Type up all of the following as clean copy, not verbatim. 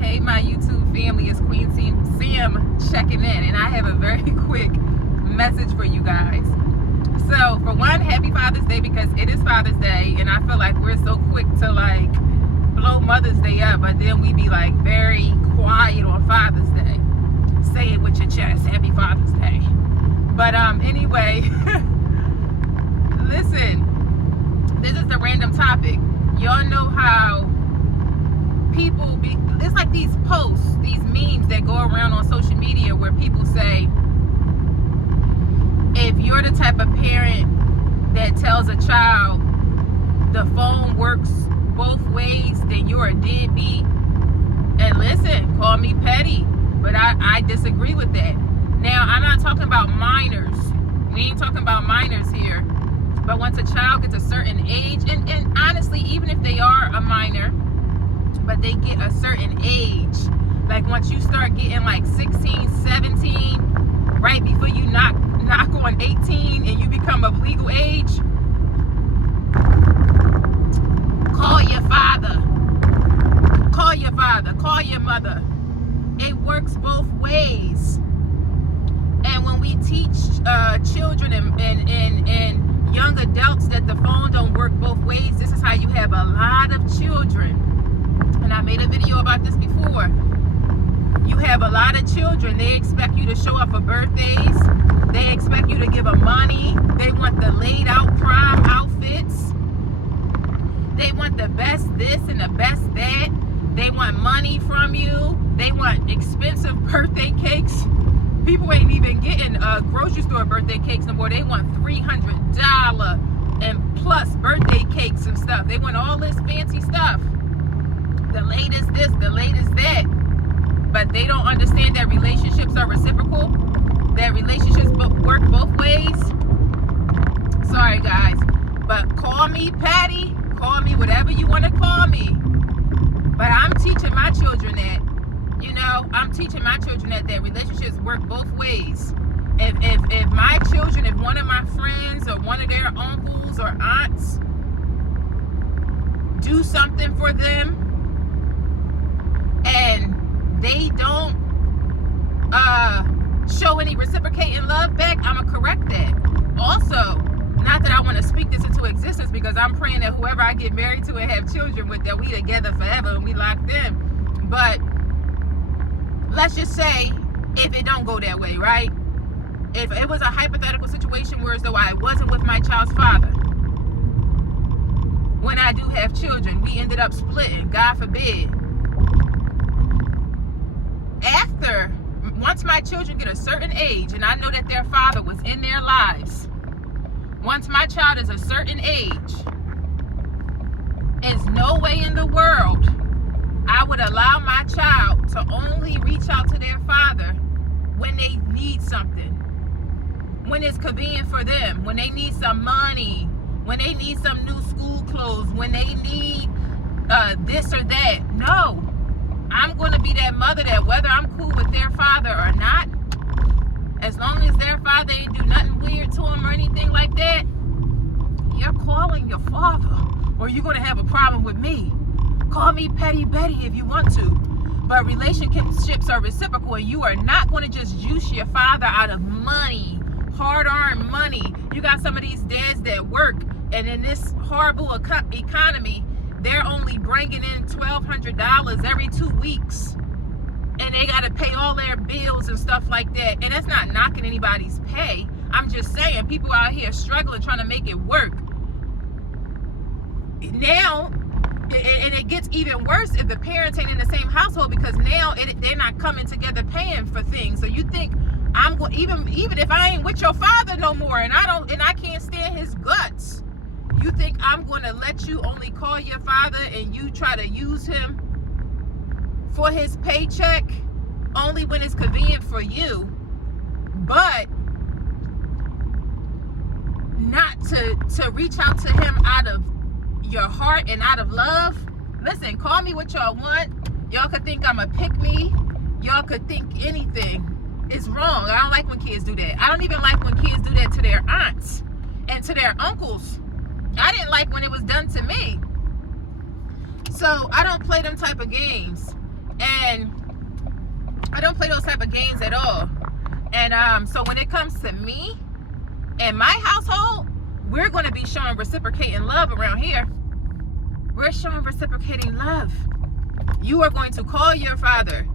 Hey, my YouTube family, it's Queen Sam checking in, and I have a very quick message for you guys. So, for one, happy Father's Day, because it is Father's Day, and I feel like we're so quick to like blow Mother's Day up, but then we be like very quiet on Father's Day. Say it with your chest, happy Father's Day. But anyway, listen, this is the random topic. Y'all know how people be, it's like these posts, these memes that go around on social media where people say, if you're the type of parent that tells a child the phone works both ways, then you're a deadbeat. And listen, call me petty, but I disagree with that. Now, I'm not talking about minors. We ain't talking about minors here. But once a child gets a certain age, and honestly, even if they are a minor, but they get a certain age, like once you start getting like 16, 17, right before you knock on 18 and you become of legal age, call your father, call your mother. It works both ways. And when we teach children and young adults that the phone don't work both ways, this is how you have a lot of children. And I made a video about this before. You have a lot of children. They expect you to show up for birthdays. They expect you to give them money. They want the laid out prom outfits. They want the best this and the best that. They want money from you. They want expensive birthday cakes. People ain't even getting grocery store birthday cakes no more. They want $300 and plus birthday cakes and stuff. They want all this fancy stuff. The latest this, the latest that. But they don't understand that relationships are reciprocal. That relationships work both ways. Sorry, guys. But call me petty. Call me whatever you want to call me. But I'm teaching my children that, that relationships work both ways. If my children, if one of my friends or one of their uncles or aunts do something for them and they don't show any reciprocating love back, I'm gonna correct that. Also, not that I want to speak this into existence, because I'm praying that whoever I get married to and have children with, that we together forever and we locked in. But let's just say if it don't go that way, right? If it was a hypothetical situation where as though I wasn't with my child's father, when I do have children, we ended up splitting, God forbid. Once my children get a certain age and I know that their father was in their lives, once my child is a certain age, there's no way in the world I would allow my child to only reach out to their father when they need something, when it's convenient for them, when they need some money, when they need some new school clothes, when they need this or that. No, I'm going to be that mother that whether I'm cool with their father or not, as long as their father ain't do nothing weird to them or anything like that, you're calling your father or you're going to have a problem with me. Call me Petty Betty if you want to. But relationships are reciprocal, and you are not going to just juice your father out of money, hard-earned money. You got some of these dads that work, and in this horrible economy, they're only bringing in $1,200 every 2 weeks. And they got to pay all their bills and stuff like that. And that's not knocking anybody's pay. I'm just saying, people out here struggling, trying to make it work. Now, and it gets even worse if the parents ain't in the same household, because now they're not coming together paying for things. So you think I'm going, even if I ain't with your father no more, and I can't stand his guts, you think I'm going to let you only call your father and you try to use him for his paycheck only when it's convenient for you, but not to reach out to him out of your heart and out of love? Listen, call me what y'all want. Y'all could think I'm a pick-me. Y'all could think anything. It's wrong. I don't like when kids do that. I don't even like when kids do that to their aunts and to their uncles. I didn't like when it was done to me. So I don't play them type of games. And I don't play those type of games at all. And so when it comes to me and my household, we're going to be showing reciprocating love around here. We're showing reciprocating love. You are going to call your father.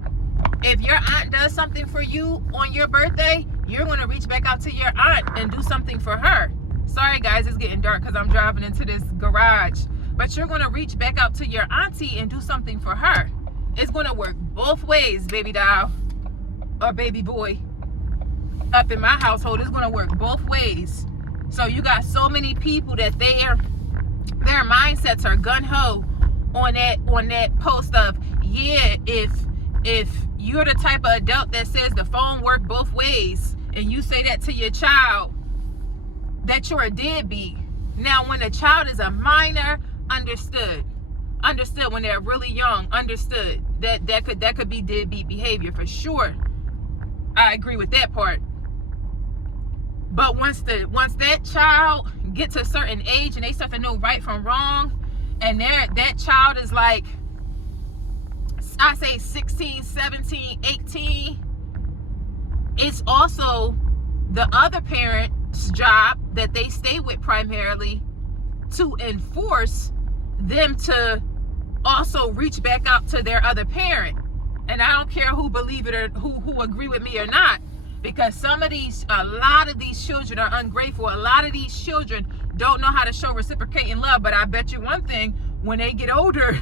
If your aunt does something for you on your birthday, you're going to reach back out to your aunt and do something for her. Sorry guys, it's getting dark because I'm driving into this garage. But you're going to reach back out to your auntie and do something for her. It's going to work both ways, baby doll or baby boy. Up in my household, it's going to work both ways. So you got so many people that their mindsets are gun-ho on that post of, yeah, if you're the type of adult that says the phone work both ways and you say that to your child, that you're a deadbeat. Now when a child is a minor, understood when they're really young, understood that could be deadbeat behavior for sure. I agree with that part. But once that child gets a certain age and they start to know right from wrong, and that child is like, I say 16, 17, 18, it's also the other parent's job that they stay with primarily to enforce them to also reach back out to their other parent. And I don't care who believe it or who agree with me or not, because a lot of these children are ungrateful. A lot of these children don't know how to show reciprocating love. But I bet you one thing, when they get older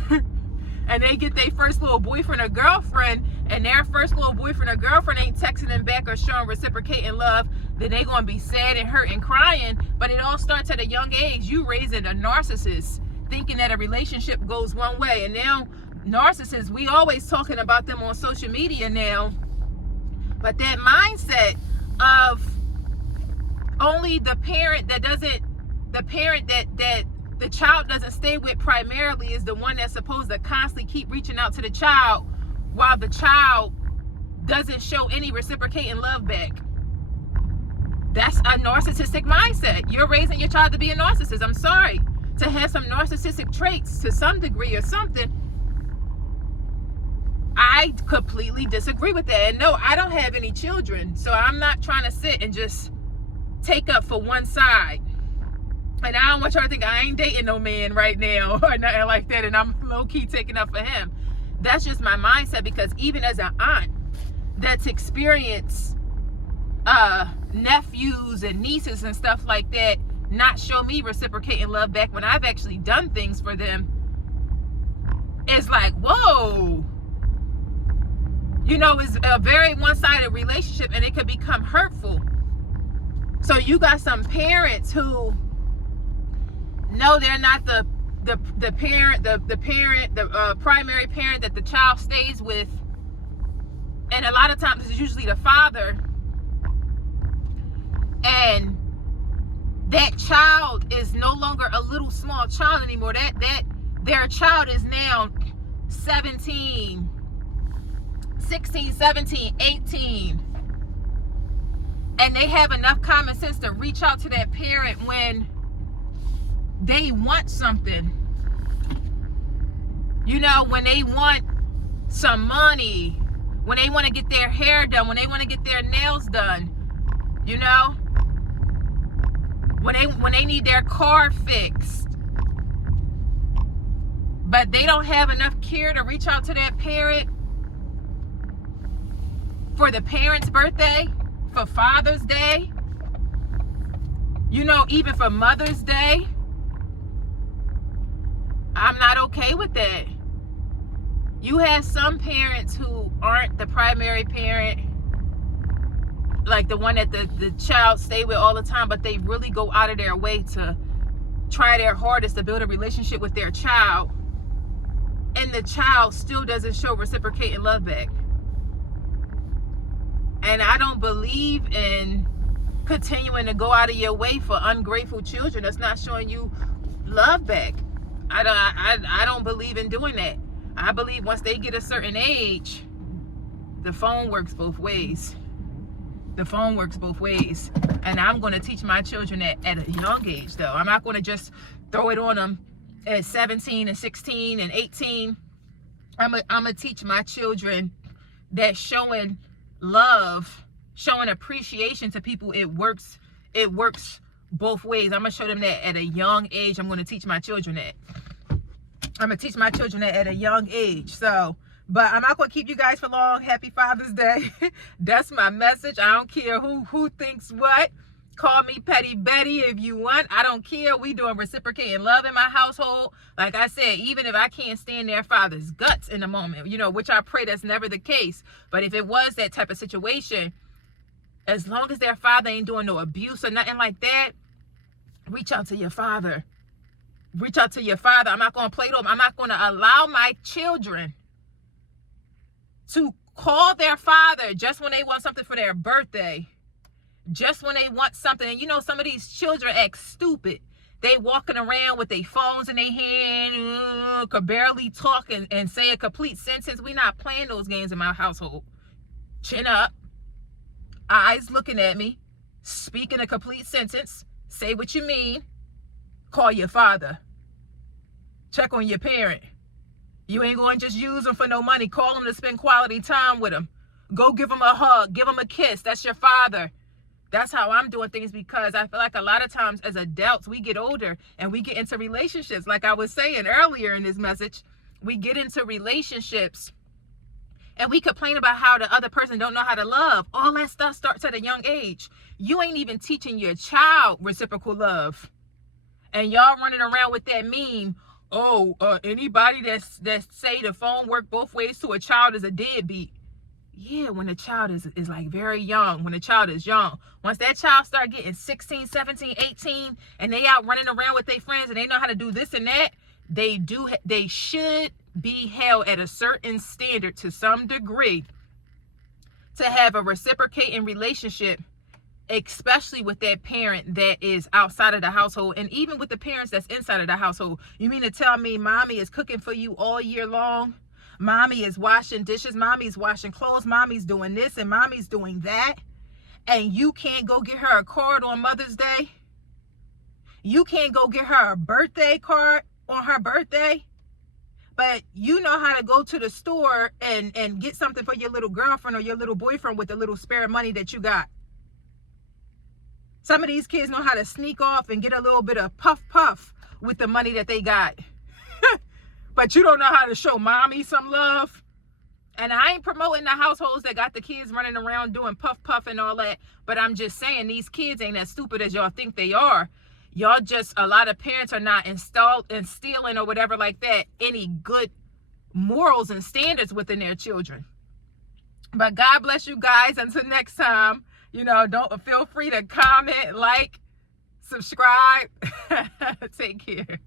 and they get their first little boyfriend or girlfriend, and their first little boyfriend or girlfriend ain't texting them back or showing reciprocating love, then they're going to be sad and hurt and crying. But it all starts at a young age. You raising a narcissist thinking that a relationship goes one way. And now narcissists, we always talking about them on social media now. But that mindset of only the parent that the child doesn't stay with primarily is the one that's supposed to constantly keep reaching out to the child, while the child doesn't show any reciprocating love back. That's a narcissistic mindset. You're raising your child to be a narcissist. I'm sorry. To have some narcissistic traits to some degree or something, I completely disagree with that. And no, I don't have any children, so I'm not trying to sit and just take up for one side. And I don't want y'all to think I ain't dating no man right now or nothing like that, and I'm low-key taking up for him. That's just my mindset, because even as an aunt that's experienced nephews and nieces and stuff like that not show me reciprocating love back when I've actually done things for them, it's like, whoa. You know, it's a very one-sided relationship, and it can become hurtful. So you got some parents who know they're not the primary parent that the child stays with, and a lot of times it's usually the father, and that child is no longer a little small child anymore. That their child is now 16, 17, 18. And they have enough common sense to reach out to that parent when they want something. You know, when they want some money, when they want to get their hair done, when they want to get their nails done, you know, when they need their car fixed. But they don't have enough care to reach out to that parent for the parent's birthday, for Father's Day, you know, even for Mother's Day. I'm not okay with that. You have some parents who aren't the primary parent, like the one that the child stay with all the time, but they really go out of their way to try their hardest to build a relationship with their child, and the child still doesn't show reciprocating love back. And I don't believe in continuing to go out of your way for ungrateful children that's not showing you love back. I don't believe in doing that. I believe once they get a certain age, the phone works both ways. The phone works both ways. And I'm going to teach my children that at a young age, though. I'm not going to just throw it on them at 17 and 16 and 18. I'm going to teach my children that showing love, showing appreciation to people, it works both ways. I'm gonna show them that at a young age. I'm gonna teach my children that. I'm gonna teach my children that at a young age. So, but I'm not gonna keep you guys for long. Happy Father's Day. That's my message. I don't care who thinks what. Call me Petty Betty if you want. I don't care. We doing reciprocating love in my household. Like I said, even if I can't stand their father's guts in a moment, you know, which I pray that's never the case. But if it was that type of situation, as long as their father ain't doing no abuse or nothing like that, reach out to your father. Reach out to your father. I'm not going to play them. I'm not going to allow my children to call their father just when they want something for their birthday. Just when they want something. And you know, some of these children act stupid. They walking around with their phones in their hand, could barely talk and say a complete sentence. We not playing those games in my household. Chin up. Eyes looking at me. Speaking a complete sentence. Say what you mean. Call your father. Check on your parent. You ain't going to just use them for no money. Call them to spend quality time with them. Go give them a hug. Give them a kiss. That's your father. That's how I'm doing things, because I feel like a lot of times as adults, we get older and we get into relationships. Like I was saying earlier in this message, we get into relationships and we complain about how the other person don't know how to love. All that stuff starts at a young age. You ain't even teaching your child reciprocal love. And y'all running around with that meme, anybody that say the phone work both ways to a child is a deadbeat. Yeah, when the child is like very young, when the child is young. Once that child start getting 16, 17, 18, and they out running around with their friends and they know how to do this and that, they should be held at a certain standard to some degree to have a reciprocating relationship, especially with that parent that is outside of the household, and even with the parents that's inside of the household. You mean to tell me mommy is cooking for you all year long? Mommy is washing dishes, mommy's washing clothes, mommy's doing this and mommy's doing that, and you can't go get her a card on Mother's Day? You can't go get her a birthday card on her birthday? But you know how to go to the store and get something for your little girlfriend or your little boyfriend with the little spare money that you got. Some of these kids know how to sneak off and get a little bit of puff with the money that they got. But you don't know how to show mommy some love. And I ain't promoting the households that got the kids running around doing puff and all that. But I'm just saying, these kids ain't as stupid as y'all think they are. Y'all just, a lot of parents are not instilling or whatever like that, any good morals and standards within their children. But God bless you guys. Until next time, you know, don't feel free to comment, like, subscribe. Take care.